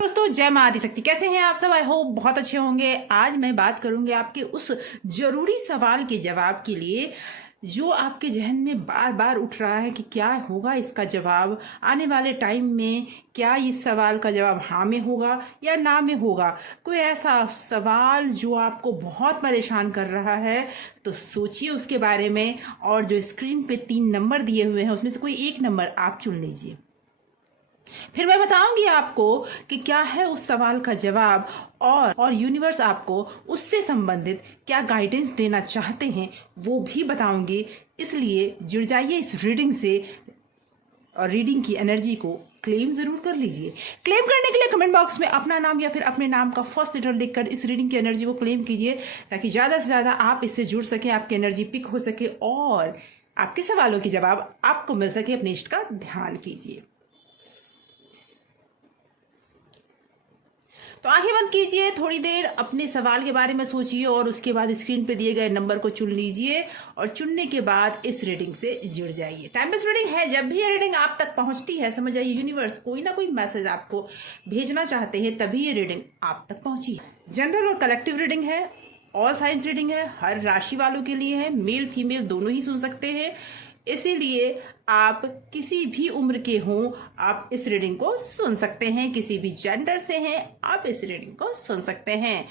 दोस्तों जय मां आदिशक्ति। कैसे हैं आप सब? आई होप बहुत अच्छे होंगे। आज मैं बात करूंगी आपके उस जरूरी सवाल के जवाब के लिए जो आपके जहन में बार बार उठ रहा है कि क्या होगा इसका जवाब आने वाले टाइम में। क्या इस सवाल का जवाब हाँ में होगा या ना में होगा? कोई ऐसा सवाल जो आपको बहुत परेशान कर रहा है तो सोचिए उसके बारे में। और जो स्क्रीन पे 3 नंबर दिए हुए हैं उसमें से कोई एक नंबर आप चुन लीजिए। फिर मैं बताऊंगी आपको कि क्या है उस सवाल का जवाब और यूनिवर्स आपको उससे संबंधित क्या गाइडेंस देना चाहते हैं वो भी बताऊंगी। इसलिए जुड़ जाइए इस रीडिंग से और रीडिंग की एनर्जी को क्लेम जरूर कर लीजिए। क्लेम करने के लिए कमेंट बॉक्स में अपना नाम या फिर अपने नाम का फर्स्ट लेटर लिखकर इस रीडिंग की एनर्जी को क्लेम कीजिए ताकि ज़्यादा से ज़्यादा आप इससे जुड़ सके, आपकी एनर्जी पिक हो सके और आपके सवालों के जवाब आपको मिल सके। अपने इष्ट का ध्यान कीजिए। तो आंखें बंद कीजिए, थोड़ी देर अपने सवाल के बारे में सोचिए और उसके बाद स्क्रीन पे दिए गए नंबर को चुन लीजिए और चुनने के बाद इस रीडिंग से जुड़ जाइए। टाइम बेस्ड रीडिंग है। जब भी ये रीडिंग आप तक पहुंचती है समझ आइए यूनिवर्स कोई ना कोई मैसेज आपको भेजना चाहते हैं, तभी ये रीडिंग आप तक पहुंची है। जनरल और कलेक्टिव रीडिंग है, ऑल साइंस रीडिंग है, हर राशि वालों के लिए है। मेल फीमेल दोनों ही सुन सकते हैं, इसीलिए आप किसी भी उम्र के हों आप इस रीडिंग को सुन सकते हैं। किसी भी जेंडर से हैं आप इस रीडिंग को सुन सकते हैं।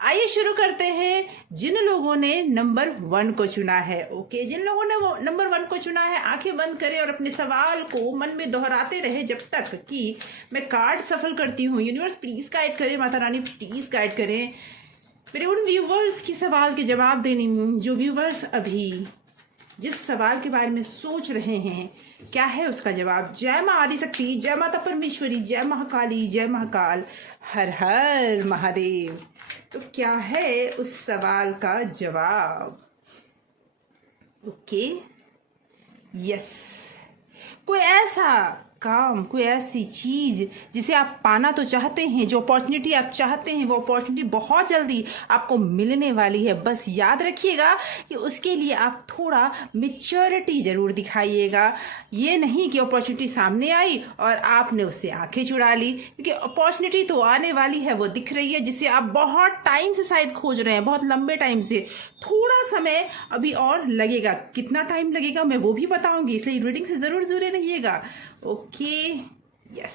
आइए शुरू करते हैं। जिन लोगों ने नंबर 1 को चुना है, ओके, जिन लोगों ने वो नंबर 1 को चुना है आंखें बंद करें और अपने सवाल को मन में दोहराते रहे जब तक कि मैं कार्ड सफल करती हूँ। यूनिवर्स प्लीज गाइड करें, माता रानी प्लीज गाइड करें मेरे उन व्यूवर्स की सवाल के जवाब देने में जो व्यूवर्स अभी जिस सवाल के बारे में सोच रहे हैं क्या है उसका जवाब। जय मां आदिशक्ति, जय माता परमेश्वरी, जय महाकाली, जय महाकाल, हर हर महादेव। तो क्या है उस सवाल का जवाब? ओके, यस, कोई ऐसा काम, कोई ऐसी चीज जिसे आप पाना तो चाहते हैं, जो अपॉर्चुनिटी आप चाहते हैं वो अपॉर्चुनिटी बहुत जल्दी आपको मिलने वाली है। बस याद रखिएगा कि उसके लिए आप थोड़ा मेच्योरिटी जरूर दिखाइएगा। ये नहीं कि अपॉर्चुनिटी सामने आई और आपने उससे आंखें चुरा ली, क्योंकि अपॉर्चुनिटी तो आने वाली है, वो दिख रही है जिसे आप बहुत टाइम से शायद खोज रहे हैं, बहुत लंबे टाइम से। थोड़ा समय अभी और लगेगा, कितना टाइम लगेगा मैं वो भी बताऊंगी, इसलिए रीडिंग से जरूर जुड़े रहिएगा। ओके, यस,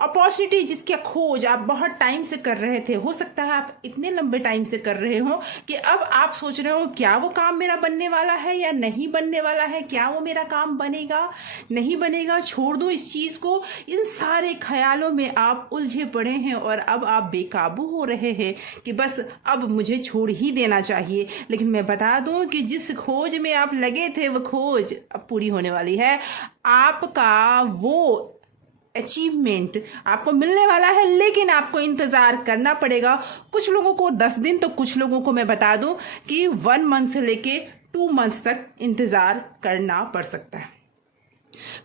अपॉर्चुनिटी जिसकी खोज आप बहुत टाइम से कर रहे थे, हो सकता है आप इतने लंबे टाइम से कर रहे हो कि अब आप सोच रहे हो क्या वो काम मेरा बनने वाला है या नहीं बनने वाला है, क्या वो मेरा काम बनेगा नहीं बनेगा। छोड़ दो इस चीज को। इन सारे ख्यालों में आप उलझे पड़े हैं और अब आप बेकाबू हो रहे हैं कि बस अब मुझे छोड़ ही देना चाहिए। लेकिन मैं बता दूं कि जिस खोज में आप लगे थे वो खोज अब पूरी होने वाली है। आपका वो अचीवमेंट आपको मिलने वाला है, लेकिन आपको इंतजार करना पड़ेगा। कुछ लोगों को 10 दिन तो कुछ लोगों को मैं बता दूं कि 1 मंथ से लेके 2 मंथ तक इंतजार करना पड़ सकता है।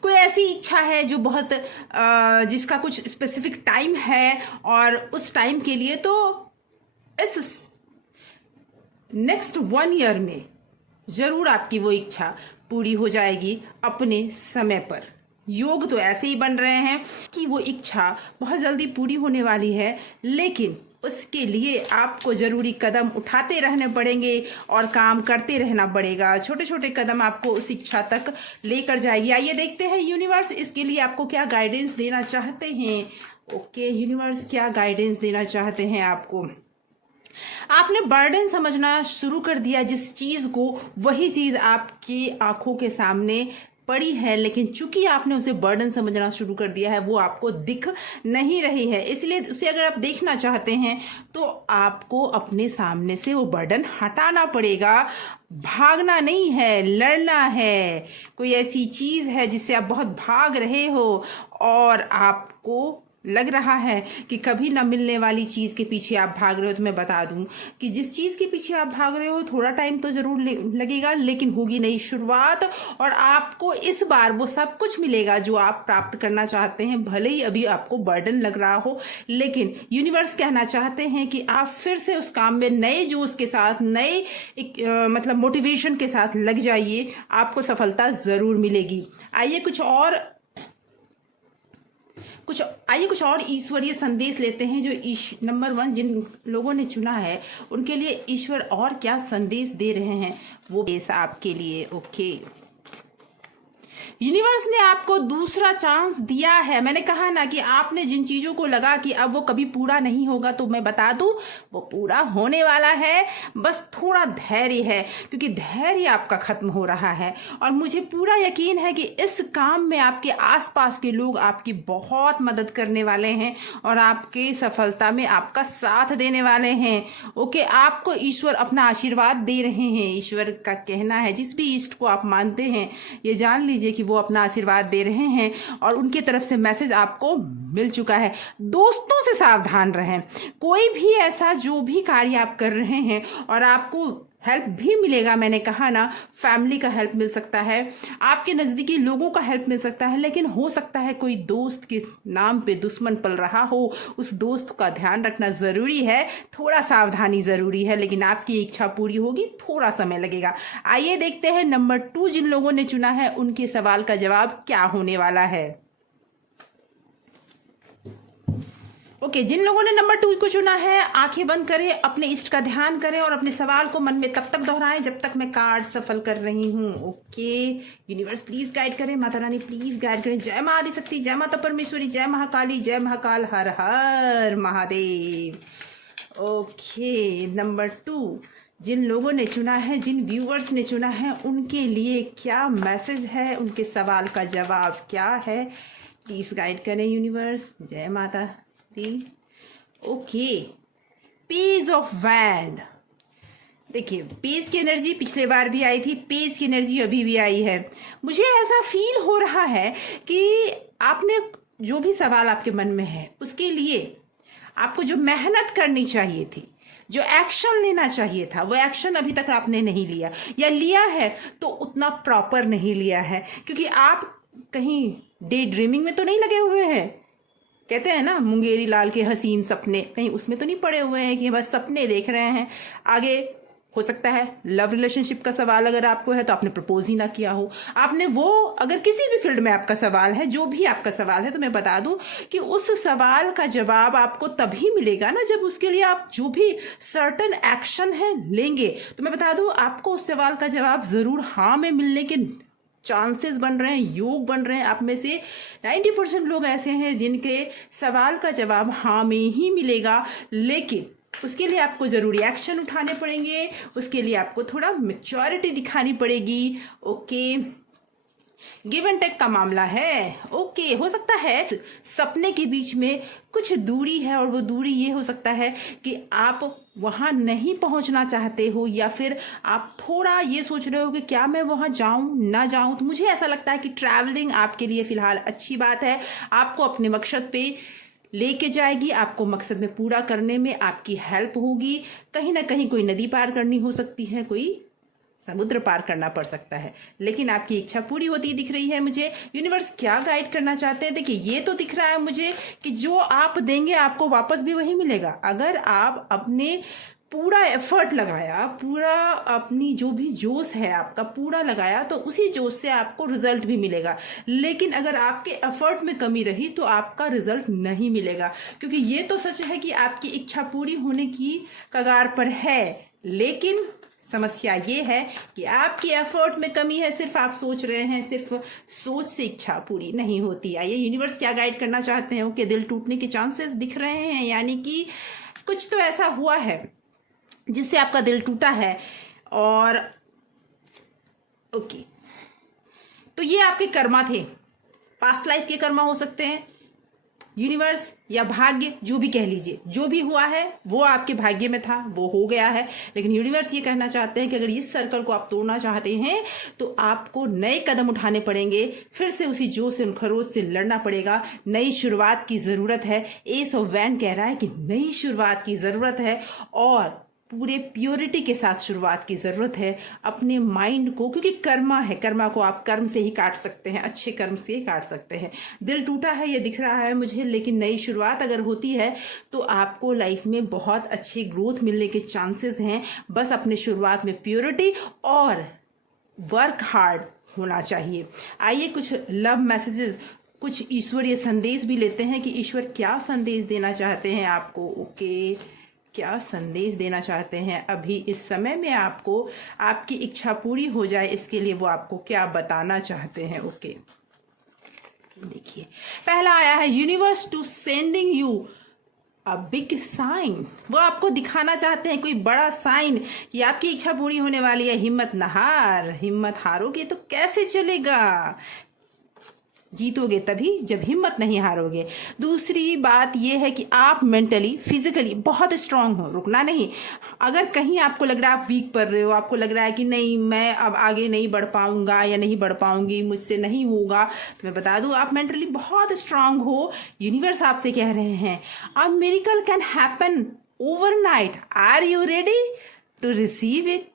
कोई ऐसी इच्छा है जो बहुत जिसका कुछ स्पेसिफिक टाइम है और उस टाइम के लिए तो इस नेक्स्ट 1 ईयर में जरूर आपकी वो इच्छा पूरी हो जाएगी अपने समय पर। योग तो ऐसे ही बन रहे हैं कि वो इच्छा बहुत जल्दी पूरी होने वाली है, लेकिन उसके लिए आपको जरूरी कदम उठाते रहने पड़ेंगे और काम करते रहना पड़ेगा। छोटे छोटे कदम आपको उस इच्छा तक लेकर जाएगी। आइए देखते हैं यूनिवर्स इसके लिए आपको क्या गाइडेंस देना चाहते हैं। ओके, यूनिवर्स क्या गाइडेंस देना चाहते हैं आपको। आपने बर्डन समझना शुरू कर दिया जिस चीज को, वही चीज आपकी आंखों के सामने पड़ी है, लेकिन चूंकि आपने उसे बर्डन समझना शुरू कर दिया है वो आपको दिख नहीं रही है। इसलिए उसे अगर आप देखना चाहते हैं तो आपको अपने सामने से वो बर्डन हटाना पड़ेगा। भागना नहीं है, लड़ना है। कोई ऐसी चीज है जिससे आप बहुत भाग रहे हो और आपको लग रहा है कि कभी ना मिलने वाली चीज के पीछे आप भाग रहे हो। तो मैं बता दूं कि जिस चीज के पीछे आप भाग रहे हो थोड़ा टाइम तो जरूर लगेगा, लेकिन होगी नई शुरुआत और आपको इस बार वो सब कुछ मिलेगा जो आप प्राप्त करना चाहते हैं। भले ही अभी आपको बर्डन लग रहा हो, लेकिन यूनिवर्स कहना चाहते हैं कि आप फिर से उस काम में नए जोश के साथ, नए मतलब मोटिवेशन के साथ लग जाइए, आपको सफलता जरूर मिलेगी। आइए कुछ आइए कुछ और ईश्वरीय संदेश लेते हैं जो नंबर 1 जिन लोगों ने चुना है उनके लिए ईश्वर और क्या संदेश दे रहे हैं वो आपके लिए। ओके, यूनिवर्स ने आपको दूसरा चांस दिया है। मैंने कहा ना कि आपने जिन चीज़ों को लगा कि अब वो कभी पूरा नहीं होगा, तो मैं बता दूं वो पूरा होने वाला है। बस थोड़ा धैर्य है, क्योंकि धैर्य आपका खत्म हो रहा है। और मुझे पूरा यकीन है कि इस काम में आपके आसपास के लोग आपकी बहुत मदद करने वाले हैं और आपकी सफलता में आपका साथ देने वाले हैं। ओके, आपको ईश्वर अपना आशीर्वाद दे रहे हैं। ईश्वर का कहना है जिस भी इष्ट को आप मानते हैं, ये जान लीजिए कि वो अपना आशीर्वाद दे रहे हैं और उनकी तरफ से मैसेज आपको मिल चुका है। दोस्तों से सावधान रहें। कोई भी ऐसा जो भी कार्य आप कर रहे हैं और आपको हेल्प भी मिलेगा, मैंने कहा ना, फैमिली का हेल्प मिल सकता है, आपके नज़दीकी लोगों का हेल्प मिल सकता है, लेकिन हो सकता है कोई दोस्त के नाम पे दुश्मन पल रहा हो। उस दोस्त का ध्यान रखना ज़रूरी है, थोड़ा सावधानी ज़रूरी है, लेकिन आपकी इच्छा पूरी होगी, थोड़ा समय लगेगा। आइए देखते हैं नंबर 2 जिन लोगों ने चुना है उनके सवाल का जवाब क्या होने वाला है। ओके, जिन लोगों ने नंबर 2 को चुना है आंखें बंद करें, अपने इष्ट का ध्यान करें और अपने सवाल को मन में तब तक दोहराएं जब तक मैं कार्ड सफल कर रही हूँ। ओके, यूनिवर्स प्लीज गाइड करें, माता रानी प्लीज गाइड करें। जय मां आदिशक्ति, जय माता परमेश्वरी, जय महाकाली, जय महाकाल, हर हर महादेव। ओके, नंबर 2 जिन लोगों ने चुना है, जिन व्यूअर्स ने चुना है, उनके लिए क्या मैसेज है, उनके सवाल का जवाब क्या है, प्लीज गाइड करें यूनिवर्स। जय माता दी। Okay, page of wand. देखिए, पेज की एनर्जी पिछले बार भी आई थी, पेज की एनर्जी अभी भी आई है। मुझे ऐसा फील हो रहा है कि आपने जो भी सवाल आपके मन में है उसके लिए आपको जो मेहनत करनी चाहिए थी, जो एक्शन लेना चाहिए था, वो एक्शन अभी तक आपने नहीं लिया, या लिया है तो उतना प्रॉपर नहीं लिया है, क्योंकि आप कहीं डे ड्रीमिंग में तो नहीं लगे हुए हैं। कहते हैं ना, मुंगेरी लाल के हसीन सपने, कहीं उसमें तो नहीं पड़े हुए हैं कि बस सपने देख रहे हैं। आगे हो सकता है लव रिलेशनशिप का सवाल अगर आपको है तो आपने प्रपोज ही ना किया हो। आपने वो, अगर किसी भी फील्ड में आपका सवाल है, जो भी आपका सवाल है, तो मैं बता दूं कि उस सवाल का जवाब आपको तभी मिलेगा ना जब उसके लिए आप जो भी सर्टन एक्शन है लेंगे। तो मैं बता दूं, आपको उस सवाल का जवाब जरूर हाँ में मिलने के चांसेस बन रहे हैं, योग बन रहे हैं। आप में से 90% लोग ऐसे हैं जिनके सवाल का जवाब हाँ में ही मिलेगा, लेकिन उसके लिए आपको ज़रूरी एक्शन उठाने पड़ेंगे, उसके लिए आपको थोड़ा मैच्योरिटी दिखानी पड़ेगी। ओके, गिव एंड टेक का मामला है। ओके, हो सकता है सपने के बीच में कुछ दूरी है और वो दूरी ये हो सकता है कि आप वहाँ नहीं पहुँचना चाहते हो, या फिर आप थोड़ा ये सोच रहे हो कि क्या मैं वहाँ जाऊँ ना जाऊँ। तो मुझे ऐसा लगता है कि ट्रैवलिंग आपके लिए फ़िलहाल अच्छी बात है, आपको अपने मकसद पे लेके जाएगी, आपको मकसद में पूरा करने में आपकी हेल्प होगी। कहीं ना कहीं कोई नदी पार करनी हो सकती है, कोई समुद्र पार करना पड़ सकता है, लेकिन आपकी इच्छा पूरी होती दिख रही है मुझे। यूनिवर्स क्या गाइड करना चाहते हैं, देखिए ये तो दिख रहा है मुझे कि जो आप देंगे आपको वापस भी वही मिलेगा। अगर आप अपने पूरा एफर्ट लगाया, पूरा अपनी जो भी जोश है आपका पूरा लगाया, तो उसी जोश से आपको रिजल्ट भी मिलेगा। लेकिन अगर आपके एफर्ट में कमी रही तो आपका रिजल्ट नहीं मिलेगा, क्योंकि ये तो सच है कि आपकी इच्छा पूरी होने की कगार पर है, लेकिन समस्या ये है कि आपकी एफर्ट में कमी है। सिर्फ आप सोच रहे हैं, सिर्फ सोच से इच्छा पूरी नहीं होती। आइए यूनिवर्स क्या गाइड करना चाहते हैं। ओके, दिल टूटने के चांसेस दिख रहे हैं, यानी कि कुछ तो ऐसा हुआ है जिससे आपका दिल टूटा है। और ओके, तो ये आपके कर्मा थे, पास्ट लाइफ के कर्मा हो सकते हैं, यूनिवर्स या भाग्य, जो भी कह लीजिए। जो भी हुआ है वो आपके भाग्य में था, वो हो गया है। लेकिन यूनिवर्स ये कहना चाहते हैं कि अगर इस सर्कल को आप तोड़ना चाहते हैं तो आपको नए कदम उठाने पड़ेंगे, फिर से उसी जोश से, खरोच से लड़ना पड़ेगा। नई शुरुआत की ज़रूरत है। एस ऑफ वैंड कह रहा है कि नई शुरुआत की ज़रूरत है और पूरे प्योरिटी के साथ शुरुआत की ज़रूरत है। अपने माइंड को, क्योंकि कर्मा है, कर्मा को आप कर्म से ही काट सकते हैं, अच्छे कर्म से ही काट सकते हैं। दिल टूटा है ये दिख रहा है मुझे, लेकिन नई शुरुआत अगर होती है तो आपको लाइफ में बहुत अच्छी ग्रोथ मिलने के चांसेस हैं। बस अपने शुरुआत में प्योरिटी और वर्क हार्ड होना चाहिए। आइए कुछ लव मैसेजेस कुछ ईश्वरीय संदेश भी लेते हैं कि ईश्वर क्या संदेश देना चाहते हैं आपको। ओके, क्या संदेश देना चाहते हैं अभी इस समय में आपको, आपकी इच्छा पूरी हो जाए इसके लिए वो आपको क्या बताना चाहते हैं। ओके, देखिए पहला आया है universe to sending you a big sign. वो आपको दिखाना चाहते हैं कोई बड़ा साइन कि आपकी इच्छा पूरी होने वाली है। हिम्मत न हार, हिम्मत हारोगे तो कैसे चलेगा, जीतोगे तभी जब हिम्मत नहीं हारोगे। दूसरी बात यह है कि आप मेंटली फिजिकली बहुत स्ट्रांग हो, रुकना नहीं। अगर कहीं आपको लग रहा है आप वीक पड़ रहे हो, आपको लग रहा है कि नहीं मैं अब आगे नहीं बढ़ पाऊंगा या नहीं बढ़ पाऊंगी, मुझसे नहीं होगा, तो मैं बता दूं आप मेंटली बहुत स्ट्रांग हो। यूनिवर्स आपसे कह रहे हैं a miracle can happen overnight, are you ready to receive it.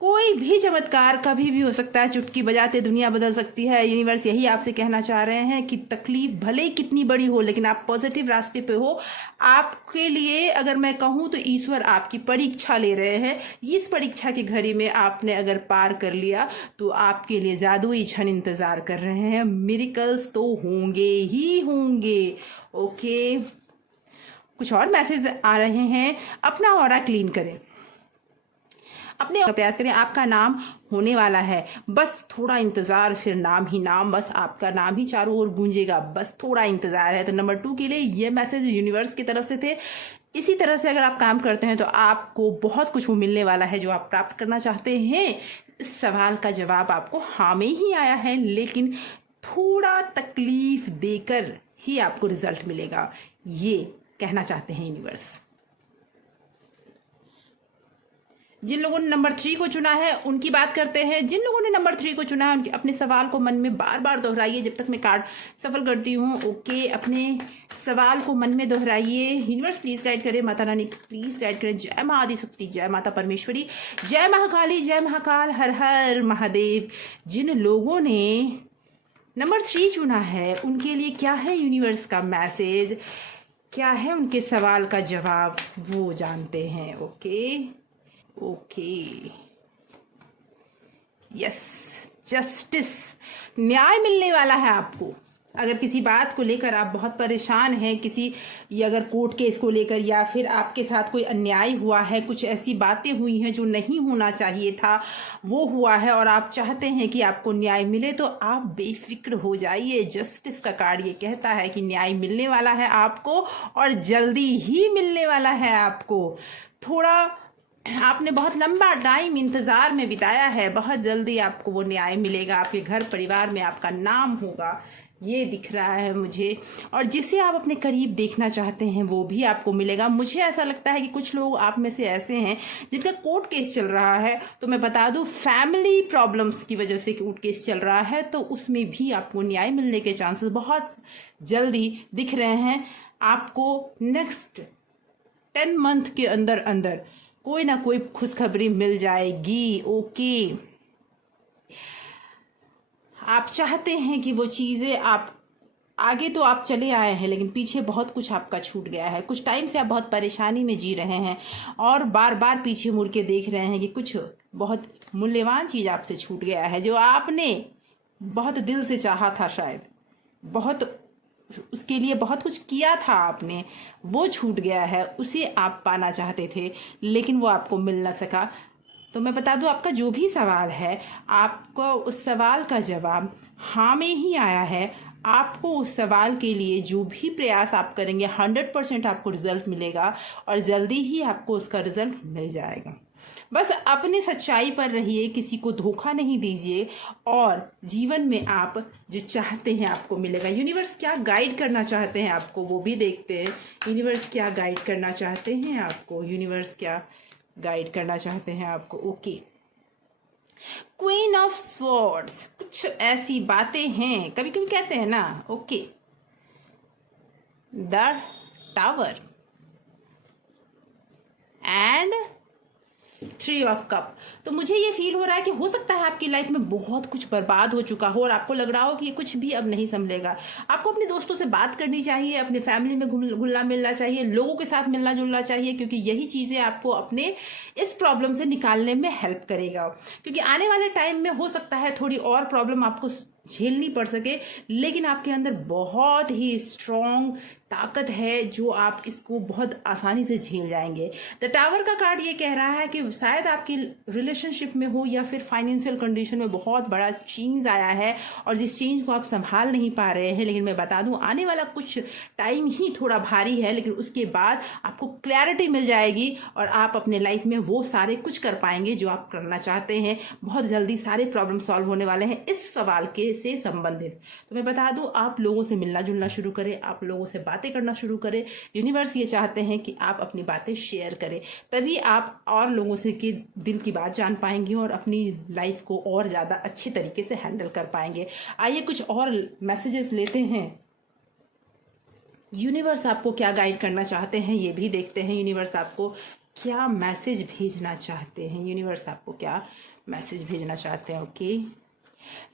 कोई भी चमत्कार कभी भी हो सकता है, चुटकी बजाते दुनिया बदल सकती है। यूनिवर्स यही आपसे कहना चाह रहे हैं कि तकलीफ भले ही कितनी बड़ी हो लेकिन आप पॉजिटिव रास्ते पे हो। आपके लिए अगर मैं कहूँ तो ईश्वर आपकी परीक्षा ले रहे हैं। इस परीक्षा की घड़ी में आपने अगर पार कर लिया तो आपके लिए जादुई क्षण इंतजार कर रहे हैं। मिरेकल्स तो होंगे ही होंगे। ओके, कुछ और मैसेज आ रहे हैं। अपना ऑरा क्लीन करें, अपने प्रयास करें, आपका नाम होने वाला है। बस थोड़ा इंतजार, फिर नाम ही नाम, बस आपका नाम ही चारों ओर गूंजेगा, बस थोड़ा इंतजार है। तो नंबर 2 के लिए ये मैसेज यूनिवर्स की तरफ से थे। इसी तरह से अगर आप काम करते हैं तो आपको बहुत कुछ वो मिलने वाला है जो आप प्राप्त करना चाहते हैं। इस सवाल का जवाब आपको हाँ में ही आया है, लेकिन थोड़ा तकलीफ देकर ही आपको रिजल्ट मिलेगा, ये कहना चाहते हैं यूनिवर्स। जिन लोगों ने नंबर 3 को चुना है उनकी बात करते हैं। जिन लोगों ने नंबर 3 को चुना है उनके अपने सवाल को मन में बार बार दोहराइए जब तक मैं कार्ड सफल करती हूँ। ओके, अपने सवाल को मन में दोहराइए। यूनिवर्स प्लीज गाइड करे, माता रानी प्लीज गाइड करे। जय माँ आदिशक्ति, जय माता परमेश्वरी, जय महाकाली, जय महाकाल, हर हर महादेव। जिन लोगों ने नंबर 3 चुना है उनके लिए क्या है यूनिवर्स का मैसेज, क्या है उनके सवाल का जवाब, वो जानते हैं। ओके ओके, यस, जस्टिस, न्याय मिलने वाला है आपको। अगर किसी बात को लेकर आप बहुत परेशान हैं, किसी अगर कोर्ट केस को लेकर या फिर आपके साथ कोई अन्याय हुआ है, कुछ ऐसी बातें हुई हैं जो नहीं होना चाहिए था वो हुआ है और आप चाहते हैं कि आपको न्याय मिले, तो आप बेफिक्र हो जाइए। जस्टिस का कार्ड ये कहता है कि न्याय मिलने वाला है आपको और जल्दी ही मिलने वाला है आपको। थोड़ा आपने बहुत लंबा टाइम इंतजार में बिताया है, बहुत जल्दी आपको वो न्याय मिलेगा। आपके घर परिवार में आपका नाम होगा, ये दिख रहा है मुझे। और जिसे आप अपने करीब देखना चाहते हैं वो भी आपको मिलेगा। मुझे ऐसा लगता है कि कुछ लोग आप में से ऐसे हैं जिनका कोर्ट केस चल रहा है, तो मैं बता दूं फैमिली प्रॉब्लम्स की वजह से कोर्ट केस चल रहा है, तो उसमें भी आपको न्याय मिलने के चांसेस बहुत जल्दी दिख रहे हैं। आपको नेक्स्ट 10 मंथ के अंदर अंदर कोई ना कोई खुशखबरी मिल जाएगी। ओके, आप चाहते हैं कि वो चीज़ें आप आगे तो आप चले आए हैं लेकिन पीछे बहुत कुछ आपका छूट गया है। कुछ टाइम से आप बहुत परेशानी में जी रहे हैं और बार बार पीछे मुड़ के देख रहे हैं कि कुछ बहुत मूल्यवान चीज़ आपसे छूट गया है जो आपने बहुत दिल से चाहा था, शायद बहुत उसके लिए बहुत कुछ किया था आपने, वो छूट गया है, उसे आप पाना चाहते थे लेकिन वो आपको मिल ना सका। तो मैं बता दूं आपका जो भी सवाल है आपको उस सवाल का जवाब हाँ में ही आया है। आपको उस सवाल के लिए जो भी प्रयास आप करेंगे 100% आपको रिजल्ट मिलेगा और जल्दी ही आपको उसका रिजल्ट मिल जाएगा। बस अपनी सच्चाई पर रहिए, किसी को धोखा नहीं दीजिए और जीवन में आप जो चाहते हैं आपको मिलेगा। यूनिवर्स क्या गाइड करना चाहते हैं आपको वो भी देखते हैं। यूनिवर्स क्या गाइड करना चाहते हैं आपको, यूनिवर्स क्या गाइड करना चाहते हैं आपको। ओके, क्वीन ऑफ स्वॉर्ड्स, कुछ ऐसी बातें हैं कभी कभी कहते हैं ना। Okay, the tower and 3 of cup. तो मुझे ये फील हो रहा है कि हो सकता है आपकी लाइफ में बहुत कुछ बर्बाद हो चुका हो और आपको लग रहा हो कि ये कुछ भी अब नहीं संभलेगा। आपको अपने दोस्तों से बात करनी चाहिए, अपने फैमिली में घुलना मिलना चाहिए, लोगों के साथ मिलना जुलना चाहिए, क्योंकि यही चीज़ें आपको अपने इस प्रॉब्लम से निकालने में हेल्प करेगा। क्योंकि आने वाले टाइम में हो सकता है थोड़ी और प्रॉब्लम आपको झेलनी पड़ सके, लेकिन आपके अंदर बहुत ही स्ट्रॉन्ग ताकत है जो आप इसको बहुत आसानी से झेल जाएंगे। द टावर का कार्ड ये कह रहा है कि शायद आपकी रिलेशनशिप में हो या फिर फाइनेंशियल कंडीशन में बहुत बड़ा चेंज आया है और जिस चेंज को आप संभाल नहीं पा रहे हैं। लेकिन मैं बता दूं, आने वाला कुछ टाइम ही थोड़ा भारी है, लेकिन उसके बाद आपको क्लैरिटी मिल जाएगी और आप अपने लाइफ में वो सारे कुछ कर पाएंगे जो आप करना चाहते हैं। बहुत जल्दी सारे प्रॉब्लम सॉल्व होने वाले हैं इस सवाल के से संबंधित। तो मैं बता दूं, आप लोगों से मिलना जुलना शुरू करें, आप लोगों से बातें करना शुरू करें। यूनिवर्स ये चाहते हैं कि आप अपनी बातें शेयर करें, तभी आप और लोगों से के दिल की बात जान पाएंगे और अपनी लाइफ को और ज़्यादा अच्छे तरीके से हैंडल कर पाएंगे। आइए कुछ और मैसेजेस लेते हैं। यूनिवर्स आपको क्या गाइड करना चाहते हैं ये भी देखते हैं। यूनिवर्स आपको क्या मैसेज भेजना चाहते हैं, यूनिवर्स आपको क्या मैसेज भेजना चाहते हैं। ओके,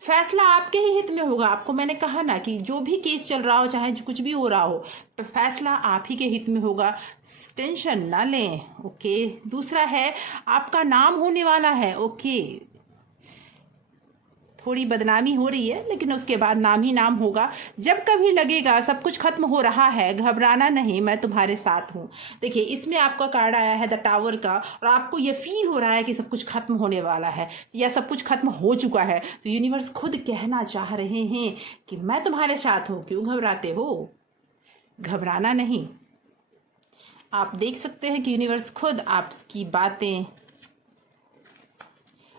फैसला आपके ही हित में होगा। आपको मैंने कहा ना कि जो भी केस चल रहा हो, चाहे कुछ भी हो रहा हो, फैसला आप ही के हित में होगा, टेंशन ना लें। ओके, दूसरा है आपका नाम होने वाला है। ओके, थोड़ी बदनामी हो रही है लेकिन उसके बाद नाम ही नाम होगा। जब कभी लगेगा सब कुछ खत्म हो रहा है, घबराना नहीं, मैं तुम्हारे साथ हूँ। देखिए, इसमें आपका कार्ड आया है द टावर का और आपको ये फील हो रहा है कि सब कुछ खत्म होने वाला है या सब कुछ खत्म हो चुका है। तो यूनिवर्स खुद कहना चाह रहे हैं कि मैं तुम्हारे साथ हूँ, क्यों घबराते हो, घबराना नहीं। आप देख सकते हैं कि यूनिवर्स खुद आपकी बातें,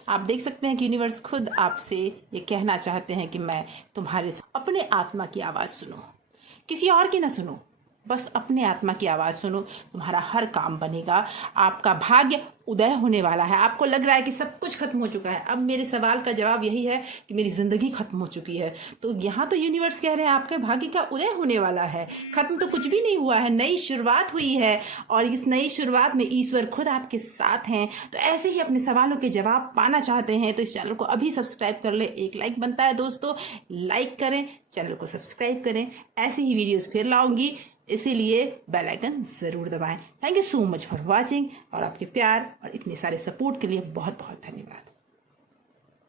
आप देख सकते हैं कि यूनिवर्स खुद आपसे ये कहना चाहते हैं कि मैं तुम्हारे साथ। अपने आत्मा की आवाज़ सुनो, किसी और की ना सुनो, बस अपने आत्मा की आवाज़ सुनो, तुम्हारा हर काम बनेगा। आपका भाग्य उदय होने वाला है। आपको लग रहा है कि सब कुछ खत्म हो चुका है। अब मेरे सवाल का जवाब यही है कि मेरी ज़िंदगी खत्म हो चुकी है। तो यहाँ तो यूनिवर्स कह रहे हैं आपके भाग्य का उदय होने वाला है। खत्म तो कुछ भी नहीं हुआ है, नई शुरुआत हुई है और इस नई शुरुआत में ईश्वर खुद आपके साथ हैं। तो ऐसे ही अपने सवालों के जवाब पाना चाहते हैं तो इस चैनल को अभी सब्सक्राइब कर ले। एक लाइक बनता है दोस्तों, लाइक करें, चैनल को सब्सक्राइब करें। ऐसे ही वीडियोज़ फिर लाऊंगी, इसीलिए बेल आइकन ज़रूर दबाएं। Thank you so much for watching और आपके प्यार और इतने सारे सपोर्ट के लिए बहुत बहुत धन्यवाद।